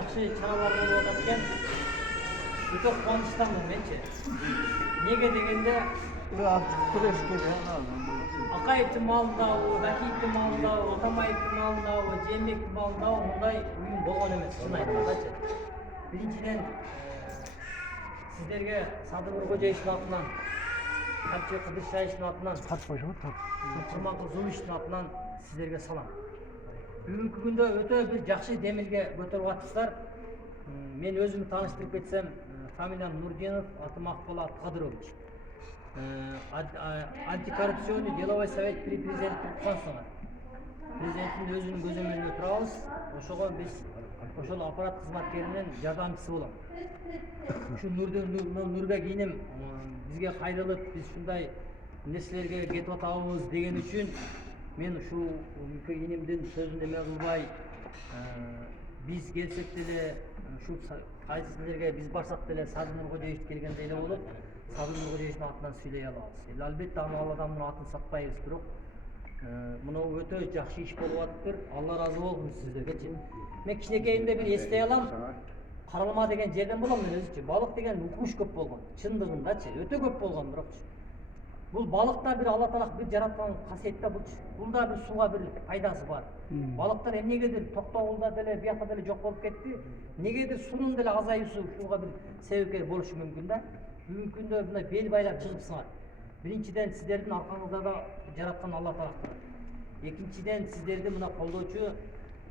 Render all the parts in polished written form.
жакшы чаралар болуп атат экен. Өтө кубанычтамын менчи. Неге дегенде Акаевдин малындабы, Бакиевдин малындабы, Атамбаевдин малындабы, Жээнбектин малындабы мындай уюм болгон эмес, чын айткандачы. Биринчиден сиздерге Садыр Кожоевичтин атынан, Камчы Кыдыршаевичтин атынан, Курманкул Зуличтин атынан сиздерге салам. Бүгүнкү күндө өтө бир жакшы демилге көтөрүп атыпсыздар. Мен өзүмү тааныштырып кетсем, фамилиям Нурдинов, атым Акболот Кадырович. Антикоррупционный деловой совет при президенте Курсансыңар. Президенттин өзүнүн көзөмөлүндө турабыз. Ошого биз ошол аппарат кызматкеринин жардамчысы болом. Ушу Нурбек иним бизге кайрылып, биз ушундай нерселерге кетип атабыз деген үчүн мен ушул инимдин сөзүн эме кылбай, биз келсек деле ушул кайсы сиздерге биз барсак деле Садыр Кожоевич келгендей эле болуп, Садыр Кожоевичтин атынан сүйлөй алабыз. Албетте ал адамдын атын сатпайбыз, бирок мына өтө жакшы иш болуп атыптыр. Алла ыраазы болсун сиздергечи. Мен кичинекейимде бир эстей алам. Каралма деген жерден болом мен өзүчү. Балык деген укмуш көп болгон. Чындыгындачы өтө көп болгон, бирокчу. Бул балыкта бир Алла Таала бир жараткан касиет да булчу. Бул бир сууга бир пайдасы бар. Балыктар эмнегедир токтогулда деле, биякта деле жок болуп кетти. Негедир суунун деле азаюусу ушуга бир себепкер болушу мүмкүн да. Бүгүнкү күндө мындай бел байлап чыгыпсыңар. Биринчиден сиздердин аркаңызда жараткан Алла Таала турат. Экинчиден сиздерди мына колдоочу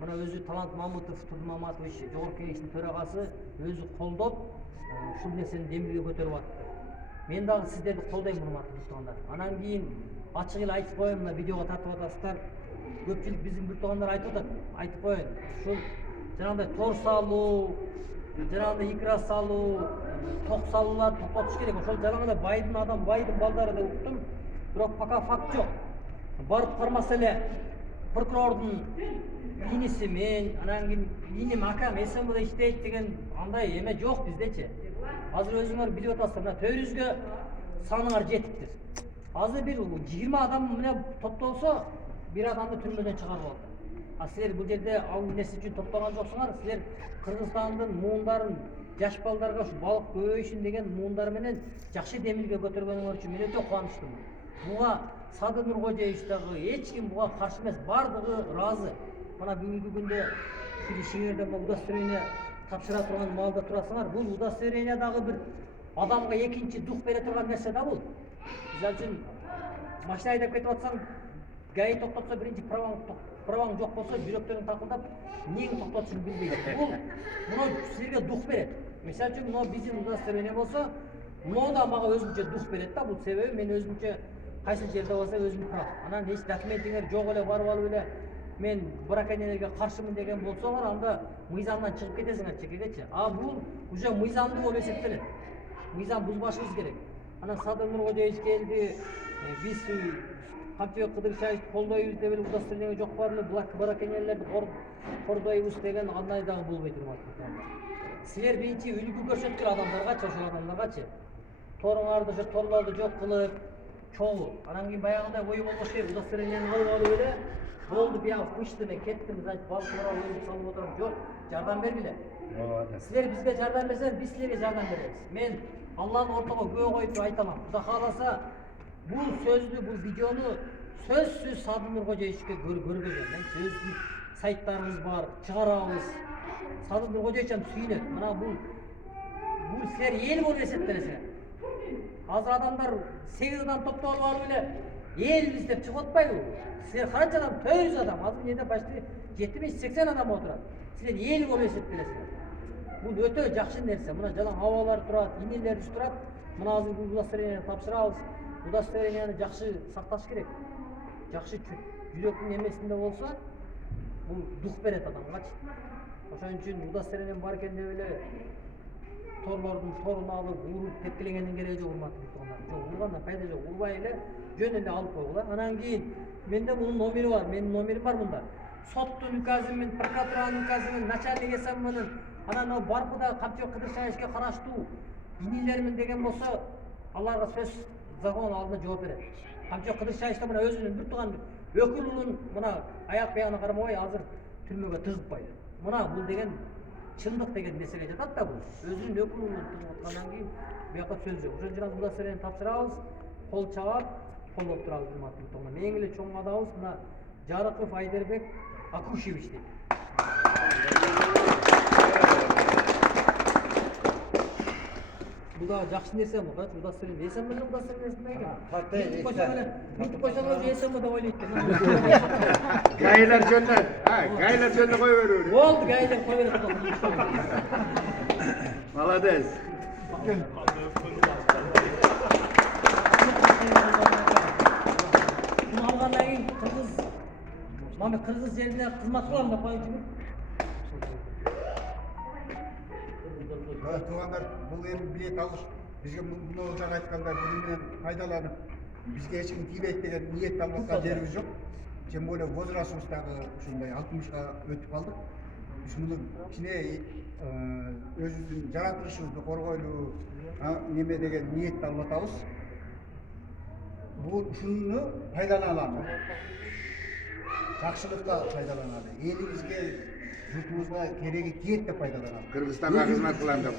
мына өзү Талант Мамутов Турдун Маматович жогорку кеңештин төрагасы өзү колдоп ушул нерсени демилге көтөрүп атты. Мен дагы сиздерди колдойм, урматтуу туугандар. Анан кийин ачык эле айтып коеюн, мына видеого тартып атасыздар. Көпчүлүк биздин бир туугандар айтып атат. Айтып коеюн. Ушул жанагындай тор салуу, жанагындай икра салуу, ток салууларды токтотуш керек. Ошол жанагындай байдын балдары деп уктум. Бирок пока факт жок. Барып кармаса эле прокурордун иниси мен, анан кийин иним акам СМБда иштейт деген андай эме жок биздечи. Азыр өзүңөр билип атасыздар, мына төрүзгө саныңар жетиптир. Азыр бир 20 адам менен топтолсо, бир адамды түрмөдөн чыгарып алды. А силер бул жерде ал нерсе үчүн топтогон жоксуңар, силер Кыргызстандын муундарын жаш балдарга ушу балык көбөйсүн деген муундар менен жакшы демилге көтөргөнүңөр үчүн мен өтө кубанычтымын. Буга Садыр Кожоевич дагы эч ким буга каршы эмес, бардыгы ыраазы. Мына бүгүнкү күндө Шеңерден удостоверение тапшыра турган маалда турасыңар, бул удостоверение дагы бир адамга экинчи дух бере турган нерсе да бул. Мисалы үчүн машина айдап кетип атсаң, ГАИ токтотсо биринчи праваң жок болсо жүрөктөрүң такылдап, эмнеге токтотушун билбейсиң. Бул мына силерге дух берет. Мисалы үчүн мына биздин удостоверение болсо, мына да мага өзүнчө дух берет да. Бул себеби мен өзүмчө кайсы жерде болсо өзүм прав. Анан эч документиңер жок эле барып алып эле мен браконьерлерге каршымын деген болсоңор, анда мыйзамдан чыгып кетесиңер чекегечи. А бул уже мыйзамдуу болуп эсептелет. Мыйзам бузбашыбыз керек. Анан Садыр Кожоевич келди, биз Камчыбек Кыдыршаевичти колдойбуз деп эле удостоверение жок бар эле, браконьерлерди кордойбуз деген андай дагы болбой турат. Силер биринчи үлгү көрсөткүлө адамдаргачы, ошол адамдаргачы. Торуңарды, ошо торлорду жок кылып, чогуу. Анан кийин баягындай ою болбош керек, удостоверениени кылып алып эле болду, бияга пышты, мен кеттим, значит, балыктарга өзүм салып отурам. Жок, жардам бергиле. Силер бизге жардам берсеңер, биз силерге жардам беребиз. Мен Алланы ортого күбө коюп туруп айтаман. Кудай кааласа, бул сөздү, бул видеону сөзсүз Садыр Кожоевичке көргөзөм. Мен сөздү сайттарыбыз бар, чыгарабыз. Садыр Кожоевичем сүйүнөт. Мына бул силер эл болуп эсептелесиңер. Азыр адамдар 8 адам топтолуп алып эле элбиз деп чыгып атпайбы? Силер канча адам? 400 адам. Азыр жерде почти 70-80 адам отурат. Силер эл болуп эсептелесиңер. Бул өтө жакшы нерсе. Мына жана абалар турат, инелерибиз турат. Мына азыр бул удостоверение тапшырабыз. Удостоверениени жакшы сакташ керек. Жакшы жүрөктүн эмесинде болсо, бул дух берет адамгачы. Ошон үчүн удостоверение бар экен деп эле торлордун торун алып, уруп тепкилегендин кереги жок, урматтуу туугандар. Жок, ургандан пайда жок. Урбай эле жөн эле алып койгула. Анан кийин менде мунун номери бар. Менин номерим бар мында. Соттун указымен, прокуратуранын указымен, начальник СМБнын, анан Барпыда Камчыбек Кыдыршаевичке караштуу инилермин деген болсо, аларга сөз закон алдында жооп берет. Камчыбек Кыдыршаевич да мына өзүнүн бир тууган өкүлүнүн мына аяк баягына карабай азыр түрмөгө тыгылып койду. Мына бул деген чындык деген нерсеге жатат да бул. Өзүнүн өкүлүн аткандан кийин буяка сөз жок. Ошон үчүн Муда Серени тапшырабыз, кол чабап, колдоп турабыз урматтуу муктаган. Эң эле чоң мадабыз мына Жарыков Айдербек Акушевич дейт. Bu da жақсы нәрсе ма? Қарашы, Муда Серени есен білді Муда Серени есен екен. Митіп қойсаң өзі есен ма деп ойлайды. Gaylar jönler. Ha, gaylar jönler koy veriyor. Oldu, gayden koy verir. Молодец. Bunu alğandan keyin Mami Kırgız yerine hizmet kılan da payı gibi. Туғандар, бұл енді билет алыш, бізге мұны жаңа айтқанда бұнымен пайдаланып, бізге ешкім тибейді деген ниет алғанға жеріміз жоқ. Тем более возрастымыздағы ушундай 60-ға өтіп қалдық. Біз мұны кішкене өзіміздің жаратылышымызды қорғойлу неме деген ниетті алып атабыз. Бұл шуны пайдаланамыз. Жақсылыққа пайдаланады. Елімізге жұртымызға керегі тиет деп пайдаланады. Кыргызстанға қызмет қыламын деп.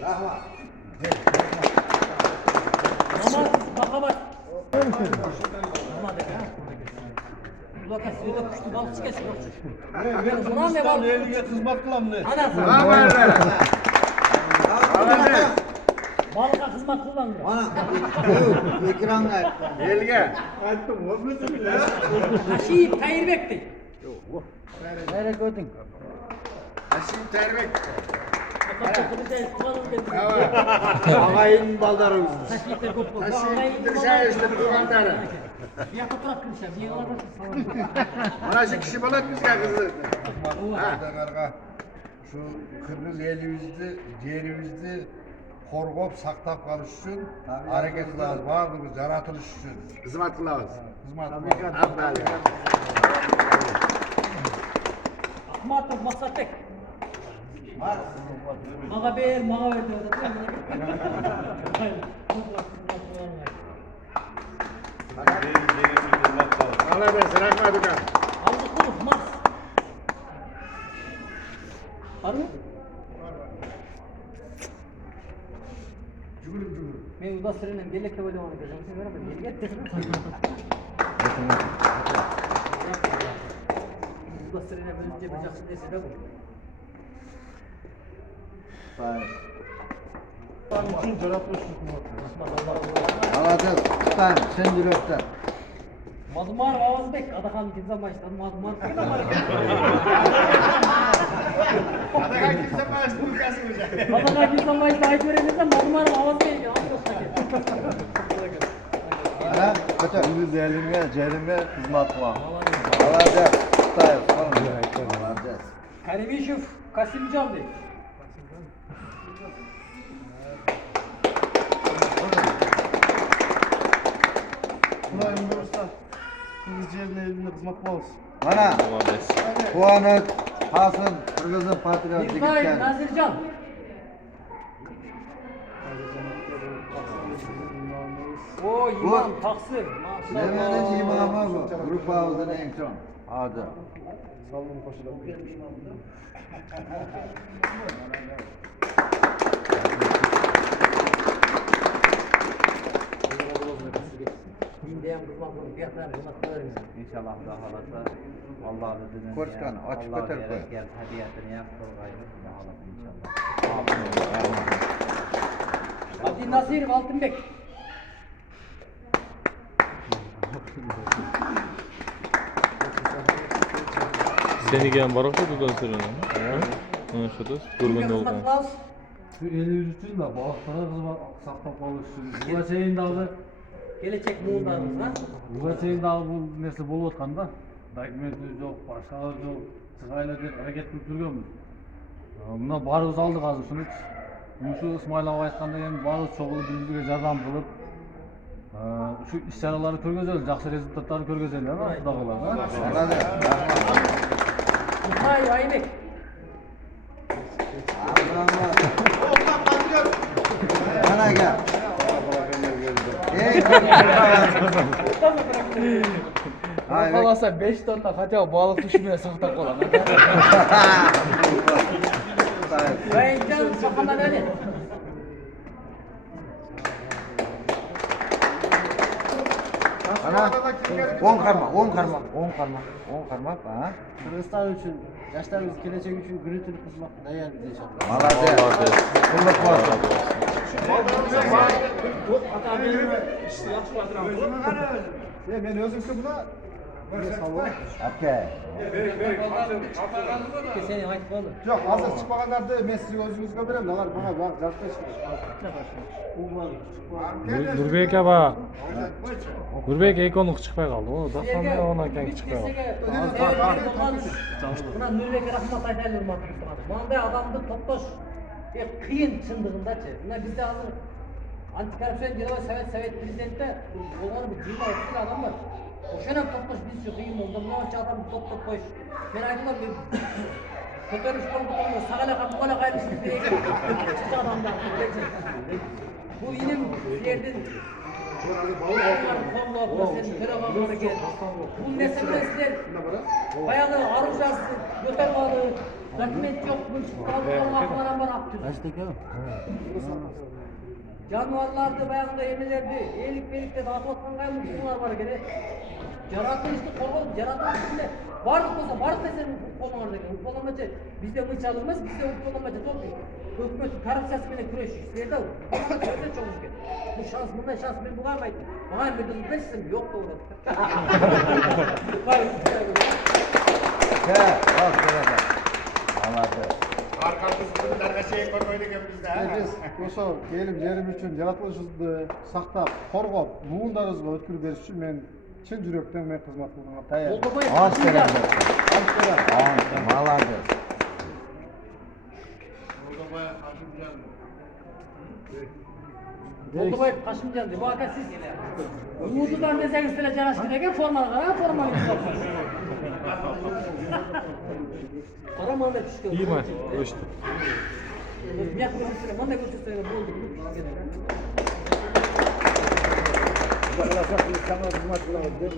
Рахмат. Махаббат. Махаббат екен. Бұлақа сүйді күшті балық шекесін өкші. Кыргызстан элиге кызмат кылам мен. Анасы. Балыққа қызмат қылмаңыз. Экранға елге Айттым, болмаса биле. Ашиев Тайырбек дейді. Nereye koydun? Aşım terbek. Ağayın baldarımız. Taşıyıklar көп болды. Aşım dırşay işte tuğanları. Buyaqa тұрап кіріші, неге аласыз? Mana şu kişi balat bizga kızdı. Şu Kırgız elimizni, yerimizni korgop saktap kalış üçün hareket kılabız, bardığımız yaratılış üçün. Hizmet kılavuz. Hizmet Aferin. Ахматов Мақсатбек. Маға бер, маға бер деп жатыр. Молодец, рахмат ukan. Алдықұлов Мас. Бар ма? Жүгіріп. Мен Муда Серенен келек деп ойлаған екен. Жұмысын беремін, елге Муда Серенен өзінше бір жақсы нәрсе де бұл. Üçün yaratılış hükümeti. Молодец, Sultan, sen yürekten. Мадумар Авазбек, Адахан Кинзамбаевтан Мадумар деген бар екен. Adakan kimse maaş bulkası olacak. Адахан Кинзамбаевты айтып беремесем, Мадумар Авазбек екен. Ha, kötü. Kırgız elime, cerime hizmet var. Молодец, Sultan. Молодец. Каримишев Касимжан дейді. Buraya üniversite Kırgız yerine elinde hizmet kılabız. Mana, Kuanık, Hasan, Kırgız'ın patriotik Мирзаев gitken. Назиржан. O İmam Taksir. Lemenin imamı bu. Grup havuzun en son. Adı. Saldım koşuda. Dinleyen kızmakla fiyatlarını kıymetli İnşallah daha halasa Allah izniyle Koçkan, açık Allah öter koy. verirken hediyetini yaptır gayrı daha halasa inşallah. Abdi Nasir Altınbek. Senigen barak da Mуда Sereni. Şurada görgende Kızmak olgan. kılavuz. Şu elimiz için de balıklara kızmak saktap kalış için. Buga çeyin dağı, Gelecek muğullarımız var. buga çeyin dağı bu nesli bolup atkanda. Dokumentimiz yok, başkalar yok. Sırayla dep hareket kılıp durganбыз. Muna barыбыз алдык азыр шуну. Ушул Исмаил ага айткандай эми барыбыз чогулуп биздерге жардам кылып, şu iş-чараларды көргөзөлү, жакшы результаттарды көргөзөлү, Кудай кылар. Молодец. Mutay Aybek. Bana gel. Ey, Ay, Kalasa 5 tonda хотя бы balık düşmeye sahta kolan. Bakanda ne? Ana 10 karma. Ha. Kırgızistan için, yaşlarımız gelecek için gürültülü kızmak değer bize inşallah. Malade. Kulluk olsun. Ben özümse buna Okey. Seni ayıp olur. yok hazır çıkmaganlardı ben size özünüzge berem de bana bak jartka Nurbek aba. Nurbek ekonomik çıkmay kaldı. O da sonra ona kendi çıkmay kaldı. Buna Nurbeck'e rahmat aytaylı hurmatlı Mustafa. Mандай adamды toptoş kıyın çındığındaçı. Buna bizde hazır antikorrupsiyon genel Sovet prezidenti olған bir 20-30 adam var. Oşanan toptoş biz şu kıyın oldu. Bunca adam top koş. Ben aytılar ben kötörüş koltuğunda sağala kapı kola kaymıştım diye. Çıktı adamlar. Bu ilim yerden bu meseleler bayağı arıcası, götürmalı, dokument yok, bu kalkmalar var aptır. Januarlarda bayağında yemelerdi, eğilik belikte dağıtmaktan kaymış bunlar var gene. Yaratılıştı korkun, yaratılıştı varlık olsa varlık meseleni kullanmadık. Kullanmacı bizde mıç alınmaz, bizde kullanmacı topluyor. Hükümet korrupsiyasıyla güreşiyor. Sizlerde o. Öyle çok güzel. Bu şans, bundan şans ben bulamaydım. Bana bir bilmezsem yok da orada. He, bak böyle. Malade. Arkamızdakilerge şey koymaydık bizde. Biz ошо элим жерим үчүн жаратылышыбызды сактап, коргоп, муундарыбызга өткөрүп бериш үчүн мен чын жүрөктөн мен кызмат кылганга даяр. Malade. Oldubayıp Kaşımcan'dı. Bu arada siz Uğurlu'dan deseniz de canaşkı degen formalı kadar formalı yapar. Karaman'da düştü. İyi maç. Öştü. Miyak götürsene, bana götürsene. Buldu. Bakın, hizmet kılavuz.